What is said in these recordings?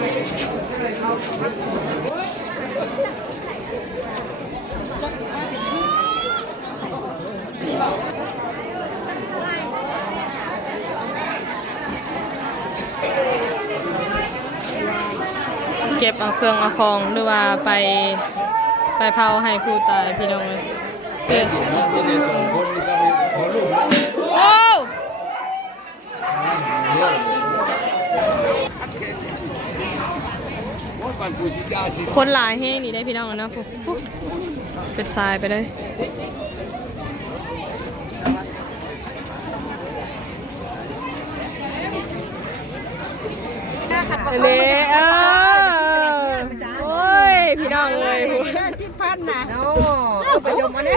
เก็บเอาเครื่องเอาของหรือว่าไปเผาให้ผู้ตายพี่น้องเลยโอ้คนหลายแห้งนี่ได้พี่น้องนะพวกเป็นทรายไปเลยเลยโอ้ยพี่น้องเลย10,000นะโอ้ประยมอันนี้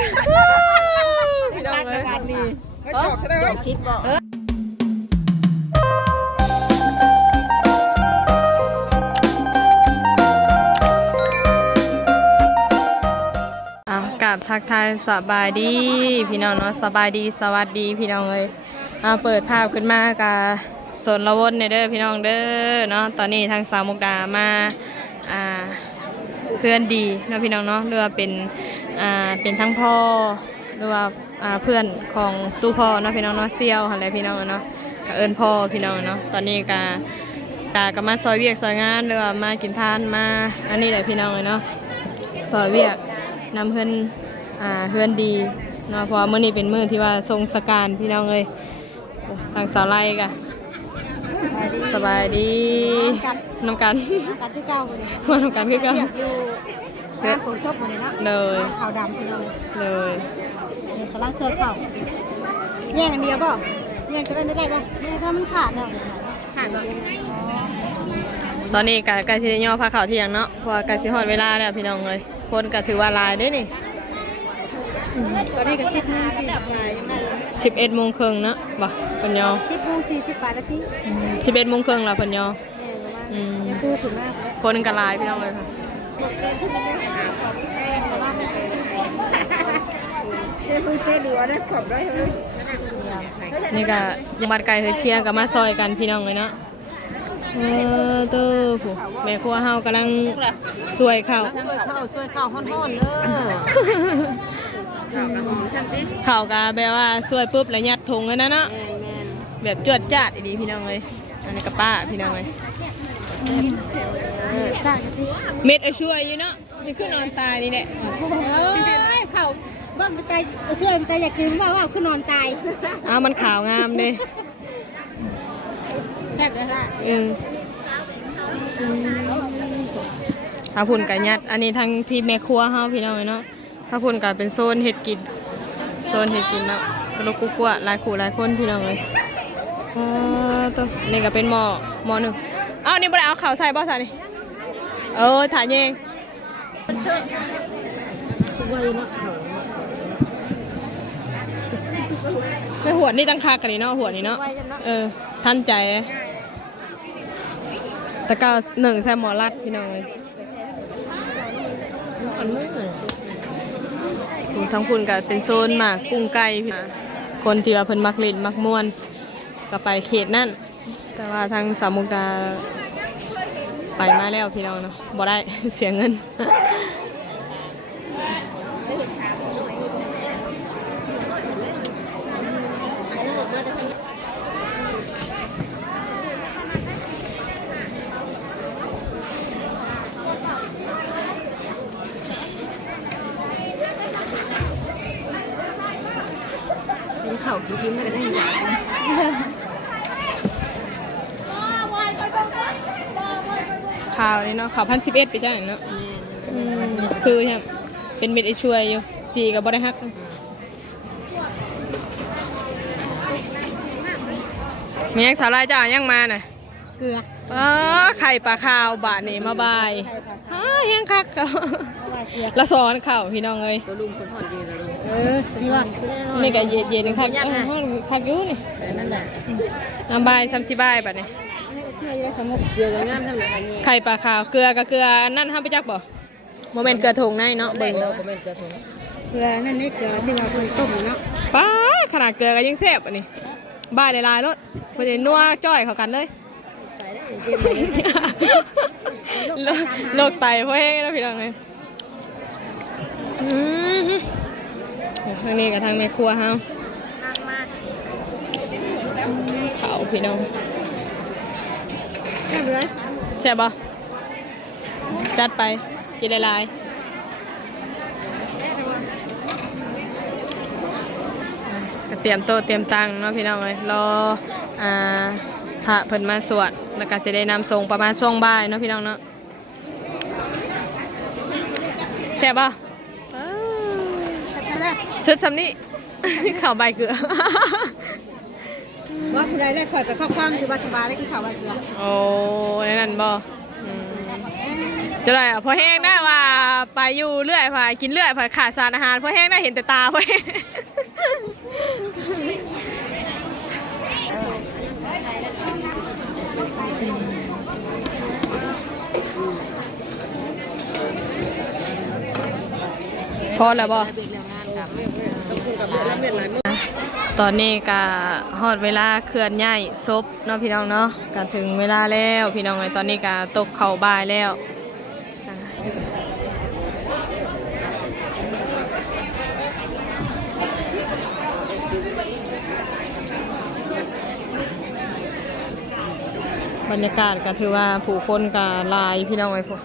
พี่น้องเลยดีไม่จอกได้ไหมชิปบ่กับทักทายสบายดีพี่น้องเนาะสบายดีสวัสดีพี่น้องเลยเปิดภาพขึ้นมากับสนละวนในเด้อพี่น้องเด้อเนาะตอนนี้ทางสาวมุกดามาเพื่อนดีเนาะพี่น้องเนาะเรือเป็นทั้งพ่อหรือว่าเพื่อนของตู้พ่อเนาะพี่น้องเนาะเซี่ยวอะไรพี่น้องเนาะกับเอิญพ่อพี่น้องเนาะตอนนี้ก็มาซอยเวียกซอยงานหรือว่ามากินทานมาอันนี้แหละพี่น้องเลยเนาะซอยเวียกนำเพื่อนดีเนาะเพราะว่ามื้อนี้เป็นมื้อที่ว่าทรงสการพี่น้องเลยทางสาวไร่กะสบายดีน้ำกันที่เก่าเลยมาน้ำกันคือกันอยู่งานผลซบหมดเลยเนาะเลยขาวดำพี่น้องเลยกำลังเสื้อขาวแย่งอันเดียวป่ะแย่งจะได้ป่ะแย่งถ้ามันขาดเนี่ยขาดป่ะตอนนี้กะสิย่อผ้าขาวเที่ยงเนาะเพราะว่ากะสิฮอดเวลาแล้วพี่น้องเลยคนก็ถือว่าลายได้นี่ตอนนี้ก็10:40น11 โมงครึ่งเนาะบ่ปัญญา10:48 นาที11 โมงครึ่งแล้วปัญญาพูดถึงมากคนก็ลายพี่น้องเลยค่ะเต้ดูนะขอบได้เลยนี่ก็ยังบัดไก่เฮ็ดเคียงกับมาซอยกันพี่น้องเลยเนาะเต้อผู้แม่ครัวเฮากำลังสวยข้าวฮ้อนๆเด้อข้าวก็แบบว่าสวยปุ๊บแล้วยัดถุงเลยนะเนาะแบบจวดจ้าดดีพี่น้องเลยอันนี้กับป้าพี่น้องเลยเม็ดช่วยอยู่เนาะจะขึ้นนอนตายนี่แหละเขาบ้านไปตายช่วยไปตายอยากกินว่าขึ้นนอนตายมันขาวงามเลยแบบนั้นถ้าพุ่นกับยัดอันนี้ทั้งที่แม่ครัวเฮาพี่น้องเนาะถ้าพุ่นกับเป็นโซนเห็ดกินเนาะกระลุกกุ๊กกัวหลายขู่หลายคนพี่น้องเลยตัวนี่ก็เป็นหม้อหนึ่งนี่บ่ได้เอาข้าวใส่บ่ใส่นี่ถ่ายเองไม่หัวนี่ตั้งคากันนี่เนาะหัวนี่เนาะท่านใจตะก้า1แซมหมอรัดพี่น้องเลยทั้งคุณก็เป็นโซนหมากกุ้งไก่คนที่ว่าเพิ่นมักเล่นมักม่วนก็ไปเขตนั่นแต่ว่าทางสามมุกดาไปมาแล้วพี่น้องเนาะบ่ได้เสียเงินเข่ากินไม่ได้ยังไงข่าวนี่เนาะข่าว1,011ไปจ้าเนาะคือใช่เป็นเม็ดไอช่วยอยู่จีกับบริฮักมียังสาวลายจ้ายังมาน่ะเกลือไข่ปลาขาวบาทนี่มาบายแห้งคักละซ้อนข่าวพี่น้องเลยตัวลุงคนหอดดีตัวลุงนี่ว่านี่ก็เย็นคักคักอยู่นี่นั่นแหละน้ำใบ30 ใบแบบนี้ไข่ปลาขาวเกลือกับเกลือนั่นห้ามไปจักบ่โมเมนต์เกลือถุงในเนาะเบิ่งเนาะเกลือนั่นนี่เกลือที่เราคนต้มเนาะป้าขนาดเกลือก็ยังแซ่บอันนี้บ้าหลายๆรสเพื่อจะนัวจ้อยเข้ากันเลย โรคไตเพราะแห้งนะพี่น้องเลยทางนี้กับทางในครัวเฮาเขาพี่น้องแซ่บบ่จัดไปกินหลายๆก็เตรียมโต๊ะเตรียมตังเนาะพี่น้องเลยรอพระเพิ่นมาสวดแล้วก็จะได้นำส่งประมาณช่วงบ่ายเนาะพี่น้องเนาะแซ่บบ่ชุดสำนี้ ข่าวใบเกลือ ว่าผู้ใดได้คอยไปเข้าความอยู่บ้านสบายได้กินข้าวใบเกลือ โอ้ในนั้นบ่จะได้พอแห้งได้ว่าไปอยู่เรื่อยพากินเรื่อยพาขาดสารอาหารพอแห้งได้เห็นแต่ตาพอแห้งพอแล้วบ่ตอนนี้ก็ฮอดเวลาเคลื่อนย้ายศพเนาะพี่น้องเนาะก็ถึงเวลาแล้วพี่น้องเอ้ยตอนนี้ก็ตกเข้าบ่ายแล้วบรรยากาศก็ถือว่าผู้คนก็หลายพี่น้องเอ้ยพวก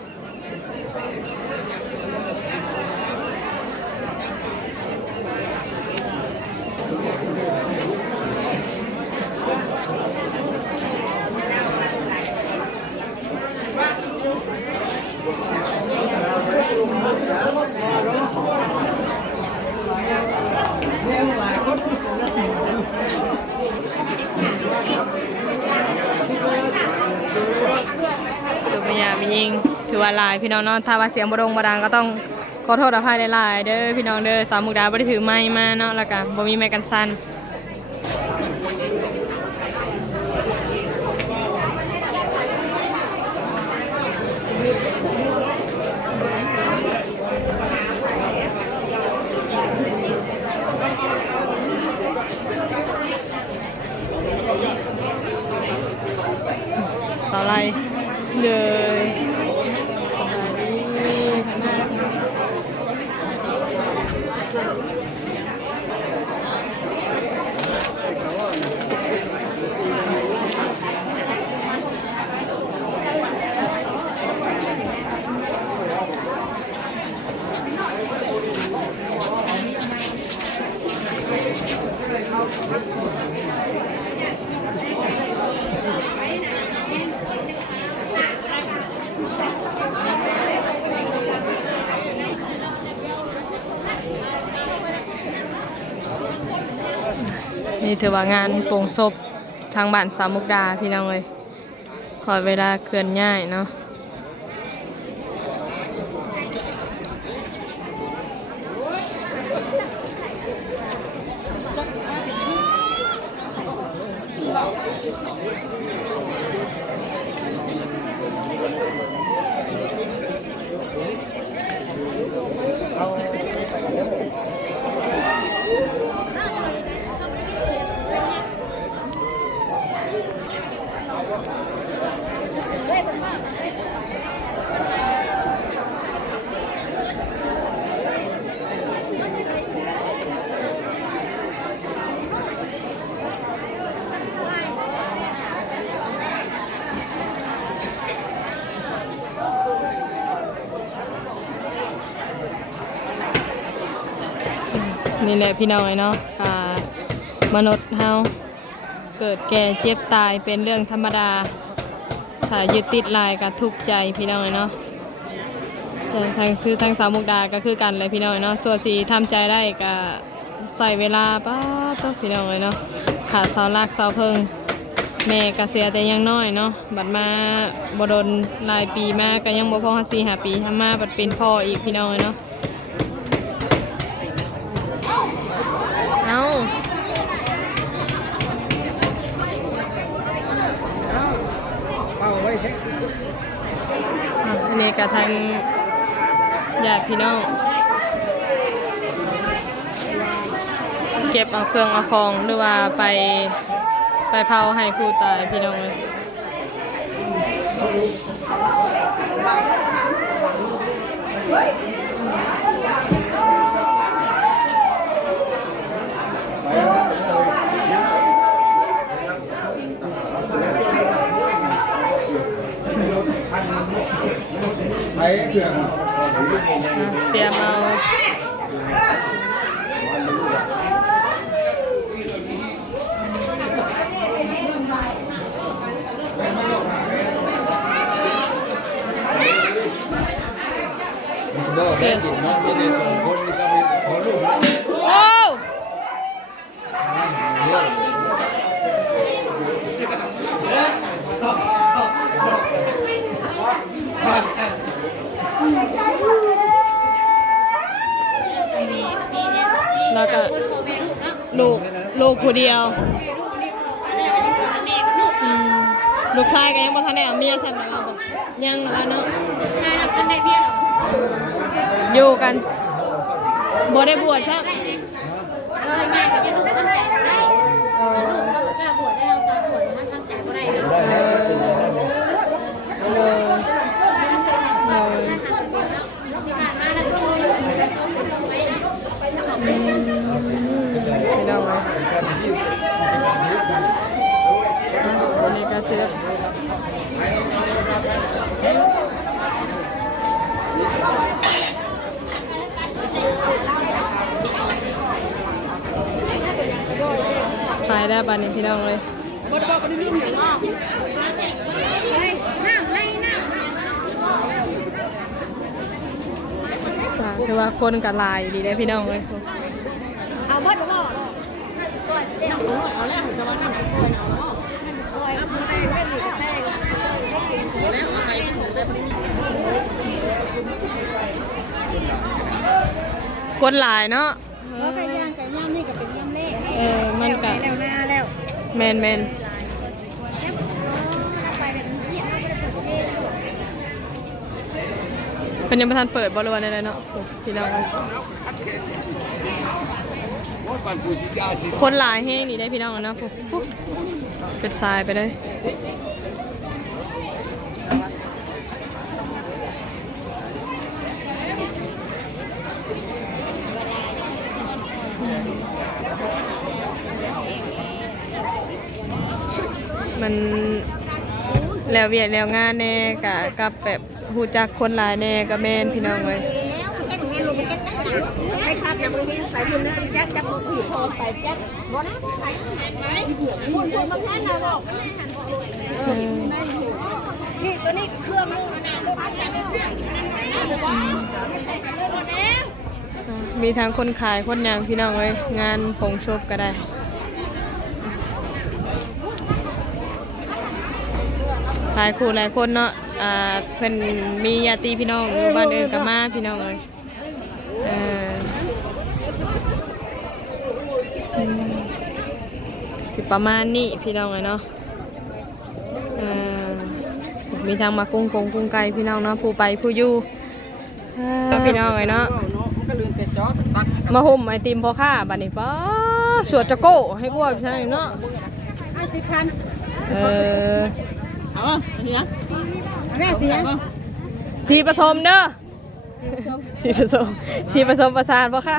สุภยามียิงถือว่าหลายพี่น้องเนาะถ้าว่าเสียงบดงบดังก็ต้องขอโทษอภัยหลายๆเด้อพี่น้องเด้อสาวมุกดาบ่ได้ถือไม้มาเนาะแล้วก็บ่มีไม้กันสั่นสาวไล่เลยนี่ถือว่างานโปร่งศพทางบ้านสาวมุกดาพี่น้องเลยขอเวลาเคลื่อนย้ายเนาะนี่แหละพี่น้องเนาะมนุษย์เฮาเกิดแก่เจ็บตายเป็นเรื่องธรรมดาถ้ายึดติดลายก็ทุกข์ใจพี่น้องเนาะทางสาวมุกดาก็คือกันเลยพี่น้องเนาะส่วนสีทำใจได้ก็ใส่เวลาป้าต้องพี่น้องเนาะขาดเสาหลักเสาเพิงแม่ก็เสียแต่ยังน้อยเนาะบัดมาบ่โดนหลายปีมาก็ยังบ่พอ4-5 ปีทำมาบัดเป็นพ่ออีกพี่น้องเนาะอันนี้ก็ทางญาติพี่น้องเก็บเอาเครื่องเอาของหรือว่าไปเผาให้ผู้ตายพี่น้องเลย เตรียมเอาแม่จิ๋มน้องมีในสองคนนี่ก็มีขอลูกนะ โอ้ แล้วก็ลูกผู้เดียวลูกชายก็ยังบ่ทันได้เอาเมียใช่ไหมว่าบอกยังหรือว่าเนาะอยู่กันบ่ได้บวชใช่ไหมวันนี้ก็เชื่อตายได้บ้านนี้พี่น้องเลยคือว่าคนกับลายดีได้พี่น้องเลยเอาหมดหรอคนหลายเนาะแล้วไก่ย่างนี่ก็เป็นย่างเล่มันก็แล้วหน้าแล้วแมนเป็นยังไม่ทันเปิดบริวารอะไรเนาะพี่น้องคนหลายให้นี่ได้พี่น้องเนาะเป็นทรายไปเลยมันแล้วเวียดแล้วงานแน่กับแบบหูจักคนหลายแน่กับแม่นพี่น้องเลยไม่ครับนะมึงนี่ใส่บุญนะยัดจับมือผีพอไปยัดบ่นะบุญบุญบางท่านเราบอกนี่ตัวนี้เครื่องนึงนะมีทั้งคนขายคนยางพี่น้องเลยงานผงชบก็ได้หลายคู่หลายคนเนาะเพิ่นมีญาติพี่น้องอยู่บ้านอื่นก็มาพี่น้องเลยสิประมาณนี้พี่น้องเลยเนาะมีทางมากุ้งไก่พี่น้องเนาะผู้ไปผู้อยู่พี่น้องเลยเนาะมาห่มไอติมพ่อข้าบัดนี้ป้าสวดจะโก้ให้กลัวพี่น้องเนาะนี่นะแม่สีผสมเด้อสีผสมประสานพ่อข้า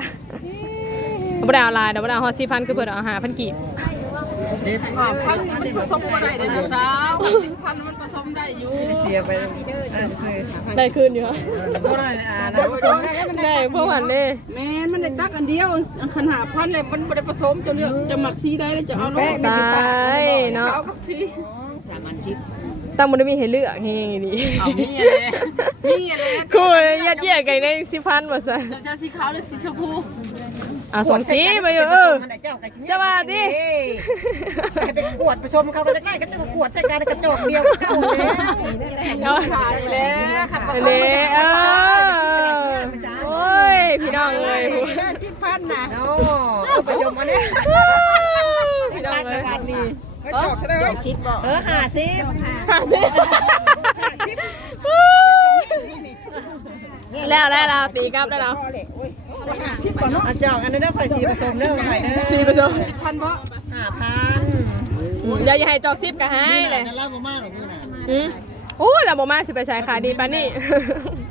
บ่ได้เอาลายเดี๋ยวบ่ได้เอาฮอด4,000คือเพิ่นเอา5,000กีบพันมันผสมได้เลยนะสาว10,000มันผสมได้อยู่เสียไปได้คืนอยู่ฮะได้พวกมันเลยแม่มันได้ตักอันเดียวขันหาพันเลยมันไม่ได้ผสมจะเลือกจะหมักซีได้แล้วจะเอาลงตายเนาะเอากับซีตั้งมันมีให้เลือกให้ยังไงดีนี่อะไรคู่ยัดเยียดกันใน10,000ว่าซะจะสีขาวหรือสีชมพูสองสีไปอยู่ใช่ป่ะดิเป็นกวดประชมเขาก็จะได้ก็จะกวดใส่การกระจกเดียวเก่าแล้วขายแล้วขัดประตูโอ้ยพี่น้องเลย10,000นะโอ้ประชมมาเนี่ยพี่น้องเลยกระจกได้ไหม50แล้วเราตีกลับได้แล้วจอกอันนี้ได้ไฟสีผสมเรื่องไฟสีผสม10,000บ่5,000อย่าให้จอก10ก็ให้เลย โอ้เราบ่มาสิไปใช้ขายดีปานนี้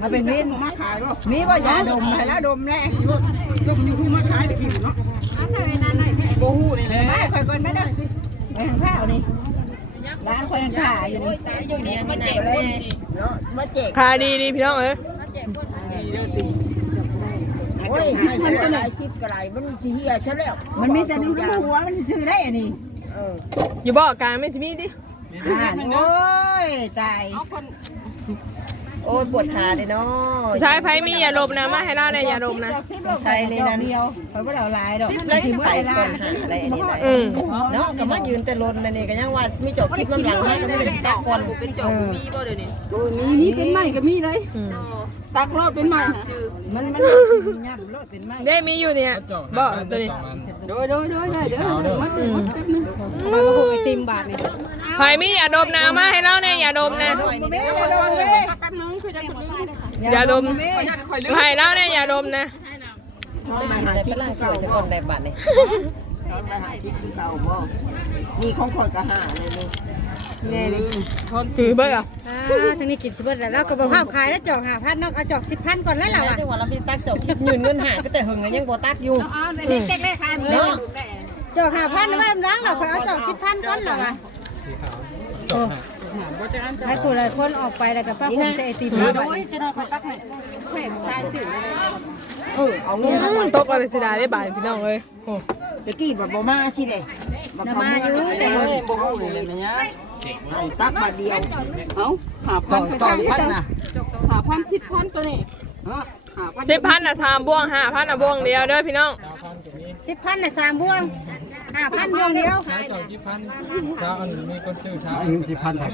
ถ้าเป็นมินมาขายบ่มีบ่ยาดมให้แล้วดมแน่ดมอยู่ที่มาขายตะกี้เนาะ โบหูนี่แหละ ไม่ค่อยก่อนไม่ได้ไปหางข้าวนี่ร้านคอยยังขายอยู่นี่มาเจ็บเลยมาเจ็บ ขายดีพี่น้องเอ้ย โอ้ยมันก็ได้ชิปกระไรมันสิเหี่ยซะแล้วมันมีแต่ดูน้ำหัวมันซื้อได้อันนี้อยู่บ่กลางไม่สิมีดิ โอ้ยตายโอ้ยปวดขาเลยเนาะ ใช้ไฟมีอย่าลบนะมาให้เราได้อย่าลบนะ ใส่ในนั้นเดียวคอยบ่ได้เอาลายดอกแล้วสิไปก่อนหาอะไรอันนี้ได้เนาะก็มายืนแต่รถนั่นนี่ก็ยังว่ามีจบคลิปน้ำหลังมาก็ไม่ได้ตักก่อนเป็นจบมีบ่เดี๋ยวนี้ โอ้ยมีเป็นไม้ก็มีเลยตักรอดเป็นไม้ฮะ มันย่ำรถเป็นไม้ ได้มีอยู่เนี่ยบ่ตัวนี้ โดยได้เด้อมัดแป๊บนึง มาบ่ฮู้ไอติมบาทนี่ ไฟมีอย่าดมนะมาให้เราเนี่ยอย่าดมนะ แป๊บนึงคือจะคนนึง อย่าดม ขอยัดคอยลืม ให้เราเนี่ยอย่าดมนะ แต่ก็ล่างป่วยสักคนได้บัตรนี่มีของคนก็หาเลยนี่ แน่นี่ ถือเบิ่งอ่ะ ทางนี้กินสิเบิดแล้วก็บ่พาขายแล้วจอก5,000เนาะเอาจอก10,000ก่อนแล้วล่ะว่ะ จังหวะเราไปตักจบคลิปยืนเงินหาก็แต่หึงยังบ่ตักอยู่ เด็กๆได้ขายหมดเนาะจอก5,000ไว้ล้างแล้วค่อยเอาจอก10,000ก่อนล่ะว่ะ สีขาวจบฮะ ให้ผู้หลายคนออกไปแล้วก็ป้าคงจะไอติม โด แล้ว ยจะนอนคอยตักให้แผ่นทรายสื่อเลย เอาเงิน ตกอะไรสิได้บาทพี่น้องเอ้ยโอ้ ตะกี้บ่มาสิเด้ นำมาอยู่แต่ โอ้ยโบหูนี่แหละเนี่ย ตักบาทเดียว เอา5,000ไปทำนะ5,000 10,000ตัวนี้ 10,000น่ะ3บ่วง5,000น่ะบ่วงเดียวเด้อพี่น้อง 10,000น่ะ3บ่วง5,000บ่วงเดียว เช้าจบ20,000เช้าอันมีคนซื้อเช้า10,000ครับ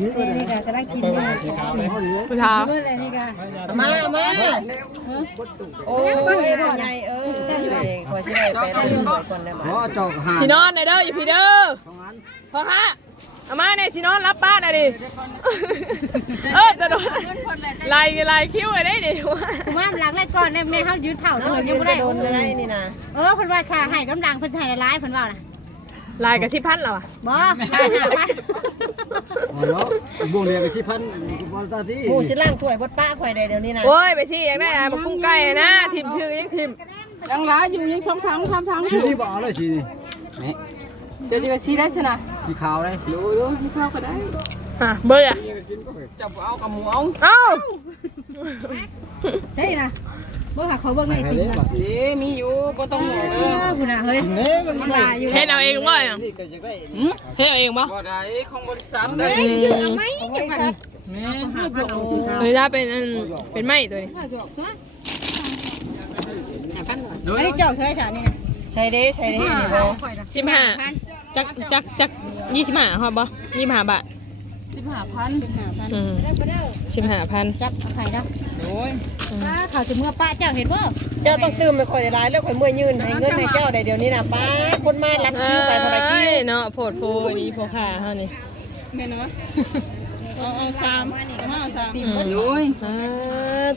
นี่ก็ได้กินอยู่ สีขาวเลย ผู้ท้า เบิดแล้วนี่ก็ มาโอ้ยพ่อใหญ่ขอสิได้ไปก่อนได้บ่ สินอนเด้ออยู่พี่เด้อพ่อคะอามาเนี่ยสินอนรับป้าหน่อยดิจะโดนไล่คิ้วได้ดิ กูมาหลังเลยก่อนแม่เฮายืดเผาเด้อยังบ่ได้ โดนก็ได้นี่นะ เพิ่นว่าค่าให้กำลังเพิ่นให้หลายเพิ่นว่าน่ะ ลายกับ10,000แล้วอ่ะ บ่5,000 บ่งเรียนกับ10,000บ่ตาที่ หมูสิล่างถ้วยบดป้าข่อยได้เดี๋ยวนี้นะ โอ้ยไปชี้อยากได้มากุ้งไก่นะทีมชื่อยังทีม ยังร้ายอยู่ยังช่องทางทางอ สี ยู่ นี่บ่เอาเลยสีนี่ เดี๋ยวจะไปชี้ได้สินะ สีขาวเลย ดูที่เข้าก็ได้ เบอร์อ่ะ จะเอากับหมูเอา เอ้า ใช่นะบ่หาเขาเบิ่งไอติมน่ะ นี่มีอยู่ก็ต้องหมูเด้อ พุ่นน่ะเฮ้ย นี่มัน มันลาอยู่ เฮ็ดเอาเองบ่อ่ะ นี่ก็จะได้ เฮ็ดเอาเองบ่ บ่ได้ของบริษัทได้ เอาไหมจังหวัด นี่ เฮ้ยถ้าเป็นไม้ตัวนี้ อันนี้จอกเท่าไหร่จ้ะนี่นะ ใช่เด้นี่บ่ 15จัก25ฮอดบ่25 บาท 15,000 15,000 จับเอาไข่เนาะ โอ้ย เขาจะเมื่อป้าเจ้าเห็นบ่ เจ้าต้องซื้อไม่ค่อยได้หลายแล้วข่อยเมื่อยยืนให้เงินให้เจ้าได้เดี๋ยวนี้นะป้าคนมารับคิวไปเท่าไหร่คิว เนาะโพดโพดีโพค่าเฮานี่ แม่นบ่เอา3มาเอา3โอ้ย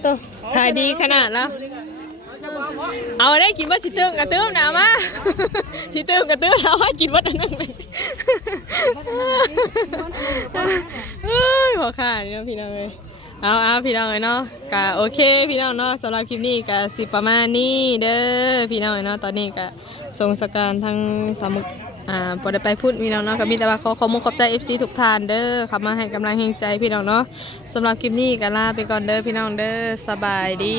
ตัวขายดีขนาดแล้วเอาได้กินว่าสิเติมกระเติมนะมาสิเติมกระเติมเอาว่ากินว่าอันนั้นเลยเฮ้ยหัวขาดนี่เนาะพี่น้องเลยเอาพี่น้องเลยเนาะกะโอเคพี่น้องเนาะสำหรับคลิปนี้กะสิประมาณนี้เด้อพี่น้องเนาะตอนนี้กะส่งสการทางสามุกพอได้ไปพูดพี่น้องเนาะก็มีแต่ว่าขอขอบใจ FC ทุกท่านเด้อขับมาให้กำลังแห่งใจพี่น้องเนาะสำหรับคลิปนี้ก็ลาไปก่อนเด้อพี่น้องเด้อสบายดี